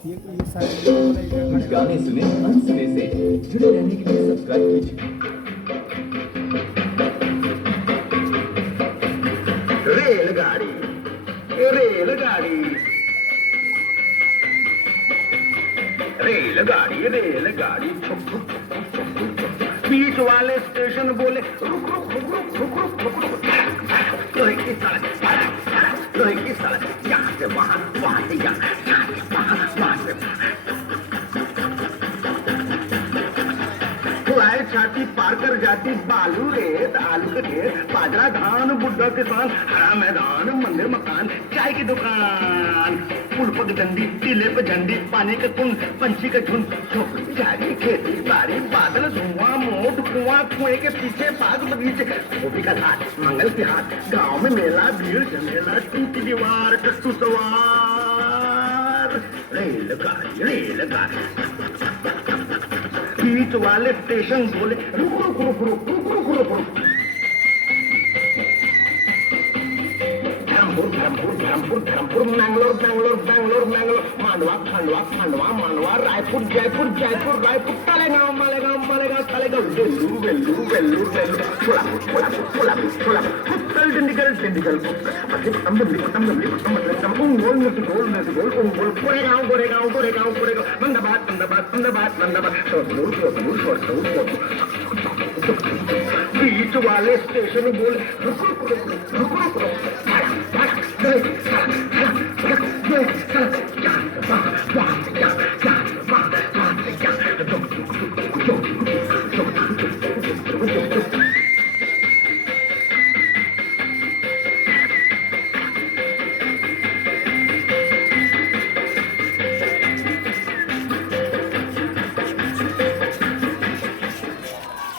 एक साइड गाने सुने अनसुने से जुड़े रहने के लिए सब्सक्राइब कीजिए। रेलगाड़ी रेलगाड़ी रेलगाड़ी रेलगाड़ी छुक छुक छुक छुक छुक। बीच वाले स्टेशन बोले रुक रुक रुक रुक रुक रुक रुक रुक। लोहे की सड़क लोहे की सड़क, यहाँ से वहाँ वहाँ से यहाँ, यहाँ से वहाँ से वहाँ। फुलाए छाती पार कर जाती बालू रेत आलू के ढेर, बाजरा धान बुड्ढा किसान, हरा मैदान मंदिर मकान, चाय की दुकान, पुल पग डंडी टीले पे झंडी, पानी के कुंड पंछी के झुंड, झोपड़ी झाड़ी खेती बाड़ी बादल धुआं मोट कुआं, कुएं के पीछे बाग बगीचे, गोभी का घाट मंगल के हाथ, गाँव में मेला भीड़ झमेला, टूटी दीवार टट्टू सवार। रेलगाड़ी रेलगाड़ी बीच वाले स्टेशन बोले रुक रुक रुक रुक रुक रुक रुक रुक। धर्मपुर मैंगलोर बैंगलोर बैंगलोर मैंगलोर, मांडवा खंडवा खंडवा मांडवा, रायपुर जयपुर जयपुर रायपुर, तालेगांव मालेगांव मालेगांव तालेगांव, वेल्लूर वेल्लूर वेल्लूर वेल्लूर, सोलापुर सोलापुर सोलापुर सोलापुर, उत्तर डिंडीगल डिंडीगल, मधुलिपट्टम मधुलिपट्टम मधुलिपट्टम मधुलिपट्टम, उंगोल नसीगोल उंगोल, गोरेगांव गोरेगांव गोरेगांव गोरेगांव, अहमदाबाद अहमदाबाद अहमदाबाद अहमदाबाद, सोरसूर सोरसूर सोरसूर सोरसूर। बीच वाले स्टेशन बोले रुक रुक रुक रुक रुक रुक।